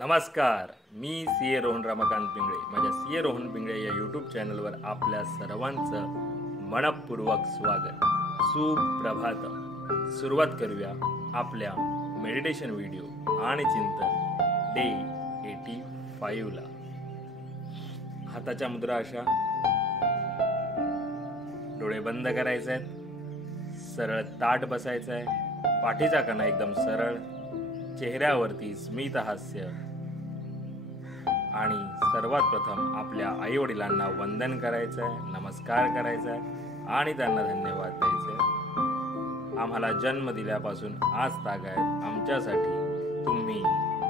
नमस्कार, मी सी रोहन रमाकांत पिंगळे. माझ्या सी रोहन पिंगळे या यूट्यूब चॅनलवर आपल्या सर्वांचं मनपूर्वक स्वागत. सुप्रभात. सुरुवात करूया आपल्या मेडिटेशन व्हिडिओ आणि चिंतन डे 85 ला. हाताच्या मुद्रा अशा, डोळे बंद करायचे आहेत, सरळ ताट बसायचं आहे, पाठीचा कणा एकदम सरळ, चेहऱ्यावरती स्मित हास्य आणि सर्वात प्रथम आपल्या आई वडिलांना वंदन करायचं आहे, नमस्कार करायचा आहे आणि त्यांना धन्यवाद द्यायचे. आम्हाला जन्म दिल्यापासून आज तागायत आमच्यासाठी तुम्ही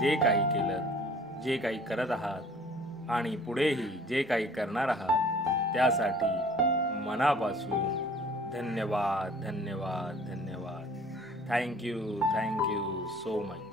जे काही केलं, जे काही करत आहात आणि पुढेही जे काही करणार आहात त्यासाठी मनापासून धन्यवाद धन्यवाद धन्यवाद. Thank you so much.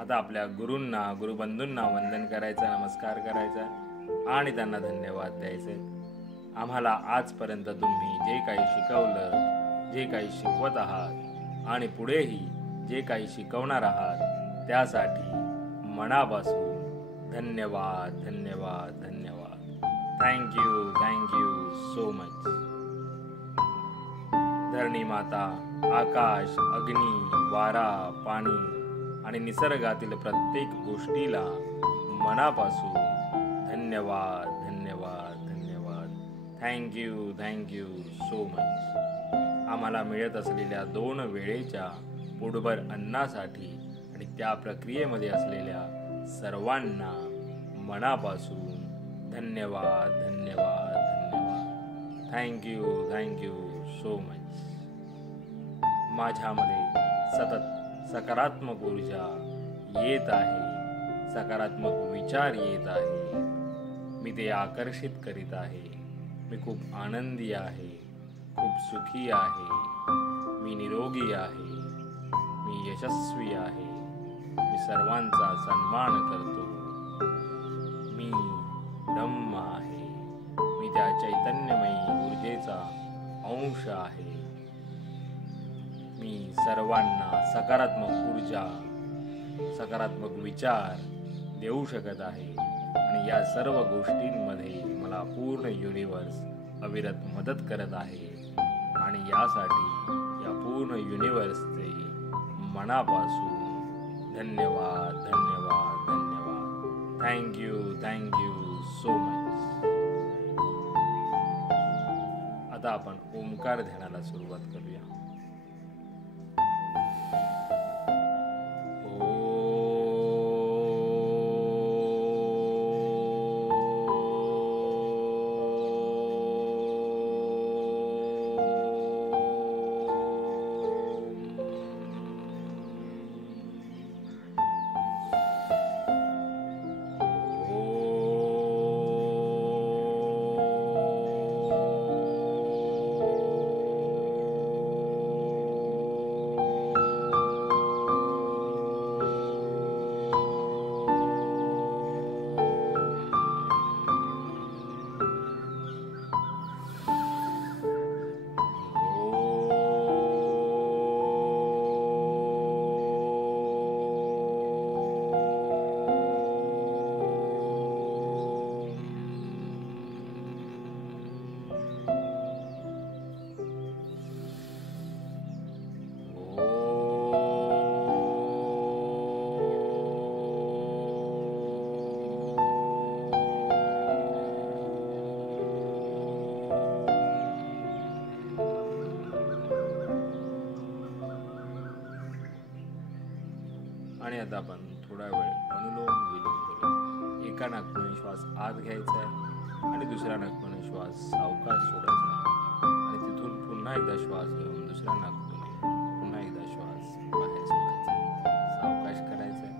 आता आपल्या गुरूंना, गुरुबंधूंना वंदन करायचं, नमस्कार करायचा आणि त्यांना धन्यवाद द्यायचे. आम्हाला आजपर्यंत तुम्ही जे काही शिकवलं, जे काही शिकवत आहात आणि पुढेही जे काही शिकवणार आहात त्यासाठी मनापासून धन्यवाद धन्यवाद धन्यवाद. Thank you so much. धरणी माता, आकाश, अग्नी, वारा, पाणी आणि निसर्गातील प्रत्येक गोष्टीला मनापासून धन्यवाद धन्यवाद धन्यवाद. Thank you so much. आम्हाला मिळत असलेल्या 2 वेळेच्या पोटभर अन्नासाठी आणि त्या प्रक्रियेमध्ये असलेल्या सर्वांना मनापासून धन्यवाद धन्यवाद धन्यवाद. Thank you so much. माझ्यामध्ये सतत सकारात्मक ऊर्जा येत आहे, सकारात्मक विचार येत आहे. मी ते आकर्षित करीत आहे. मी खूप आनंदी आहे, खूप सुखी आहे, मी निरोगी आहे, मी यशस्वी आहे, मी सर्वांचा सन्मान करतो, मी ब्रह्म आहे, मी त्या चैतन्यमयी ऊर्जेचा अंश आहे. मी सर्वांना सकारात्मक ऊर्जा, सकारात्मक विचार देऊ शकत आहे आणि या सर्व गोष्टींमध्ये मला पूर्ण युनिवर्स अविरत मदत करत आहे आणि यासाठी या पूर्ण युनिवर्सचे मनापासून धन्यवाद धन्यवाद धन्यवाद. Thank you so much. आता आपण ओंकार ध्यानाला सुरुवात करूया. आणि आता आपण थोडा वेळ अनुलोम विलोम करू. एका नाकपुडीने श्वास आत घ्यायचा आहे आणि दुसऱ्या नाकपुडीने श्वास सावकाश सोडायचा आहे आणि तिथून पुन्हा एकदा श्वास घेऊन दुसऱ्या नाकपुडीने पुन्हा एकदा श्वास बाहेर सोडायचा. सावकाश करायचा आहे.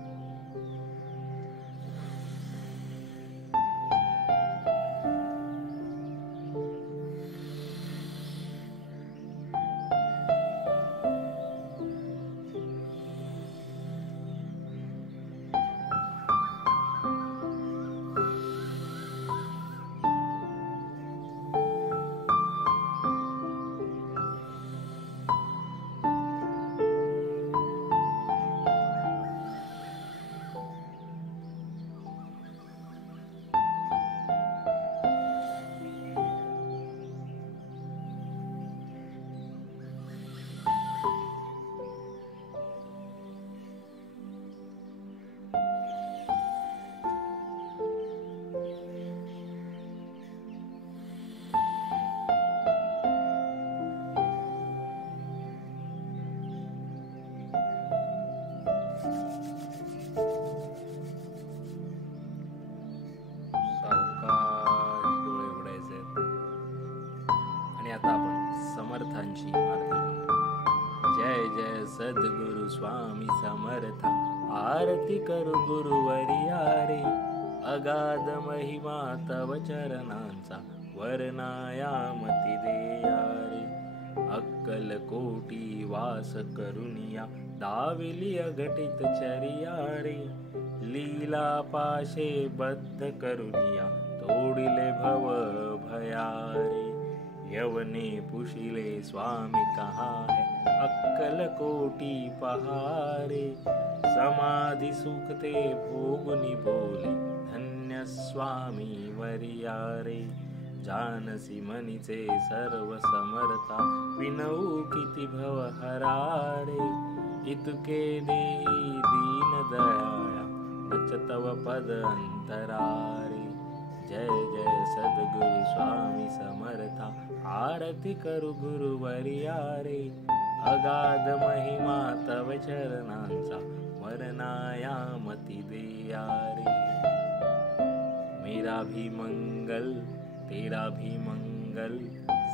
आरती करू गुरुवर्या रे, अगाध महिमा तव चरणांचा वर्णायामती देया रे. अक्कल कोटी वास करुनिया, दाविली अघटित चरिया रे. लीला पाशे बद्ध करुनिया, तोडिले भव भया रे. यवने पुशिले स्वामी कहा है, अक्कल कोटी पहारे. समाधि सुखते भोगुनी बोले, धन्य स्वामी वरिया रे. जानसी मनीचे सर्व समर्था, विनऊ किती भव हरारे. इतके देई दीन दयाळा, नच तव पद अंतरारे. जय जय सद्गुरु स्वामी समर्था, आरती करू गुरुवर्या रे. अगाध महिमा तव चरणांचा वर्णायामती देया रे. मेरा भी मंगल तेरा भी मंगल,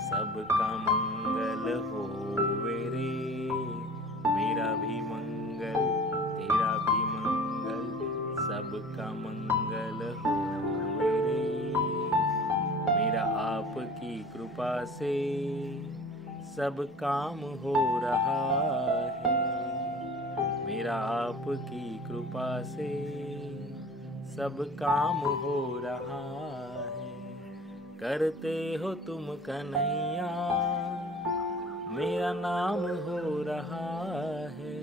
सबका मंगल होवे रे. मेरा भी मंगल तेरा भी मंगल, सबका मंगल होवे रे. मेरा आपकी कृपा से सब काम हो रहा है. मेरा आपकी कृपा से सब काम हो रहा है. करते हो तुम कन्हैया, मेरा नाम हो रहा है.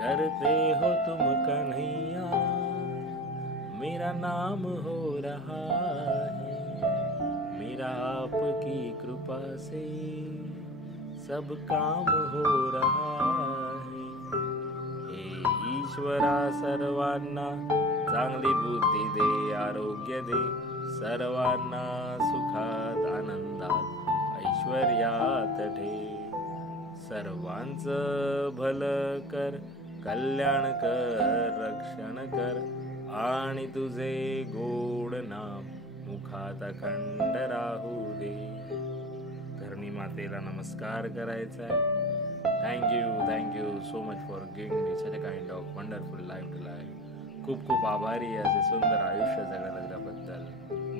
करते हो तुम कन्हैया, मेरा नाम हो रहा है. मेरा आपकी कृपा से सब काम हो रहा है. हे ईश्वरा सर्वांना चांगली बुद्धी दे, आरोग्य दे. सर्वांना सुखात आनंदात ऐश्वर्यात ठे. सर्वांचं भलं कर, कल्याण कर, रक्षण कर. आणि तुझे गोड नाम मुखात अखंड राहू दे. धरणी मातेला नमस्कार करायचा आहे. Thank you so much for giving me such a kind of wonderful life to life. खूप खूप आभारी आहे असे सुंदर आयुष्य जगायला लागल्याबद्दल.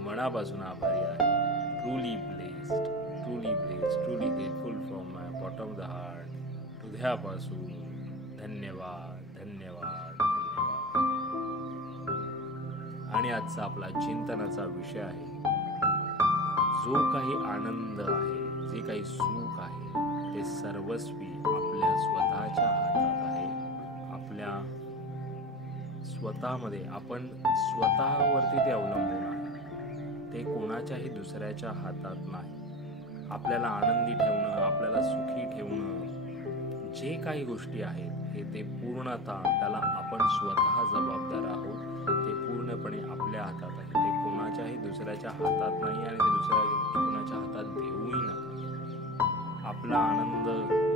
मनापासून आभारी आहे. Truly grateful from my bottom of the heart. हृदयापासून धन्यवाद. आणि आजचा आपला चिंतनाचा विषय आहे, जो काही आनंद आहे, जे काही सुख आहे, ते सर्वस्वी आपल्या स्वतःच्या हातात आहे. आपल्या स्वतःमध्ये आपण स्वतःवरती ते अवलंबून आहे. ते कोणाच्याही दुसऱ्याच्या हातात नाही. आपल्याला आनंदी ठेवणं, आपल्याला सुखी ठेवणं, जे काही गोष्टी आहेत हे ते पूर्णतः त्याला आपण स्वतः जबाबदार आहोत. ते पूर्णपणे आपल्या हातात आहे. ते कोणाच्याही दुसऱ्याच्या हातात नाही आणि ते कोणाच्या हातात देऊही नका. आपला आनंद,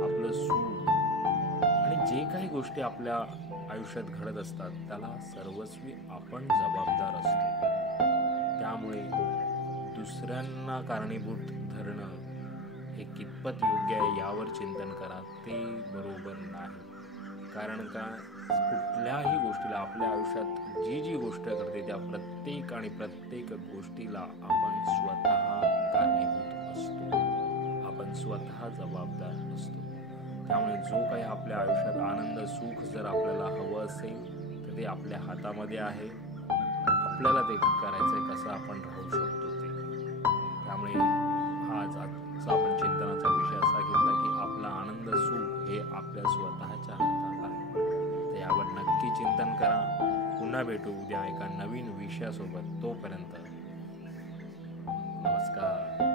आपलं सुख आणि जे काही गोष्टी आपल्या आयुष्यात घडत असतात त्याला सर्वस्वी आपण जबाबदार असतो. त्यामुळे दुसऱ्यांना कारणीभूत धरणं हे कितपत योग्य आहे यावर चिंतन करा. ते बरोबर नाही. कारण का, कुठल्याही गोष्टीला आपल्या आयुष्यात जी गोष्ट घडते त्या प्रत्येक गोष्टीला आपण स्वतः कारणीभूत असतो. आपण स्वतः जबाबदार असतो. त्यामुळे जो काही आपल्या आयुष्यात आनंद, सुख जर आपल्याला हवं असेल तर ते आपल्या हातामध्ये आहे. आपल्याला ते करायचंय, कसं आपण राहू शकतो ते. त्यामुळे आजचा आपण चिंतनाचा विषय असा घेतला की आपला आनंद, सुख हे आपल्या स्वतःच्या हातात आहे. तर यावर नक्की चिंतन करा. पुन्हा भेटू उद्या एका नवीन विषयासोबत. तोपर्यंत नमस्कार.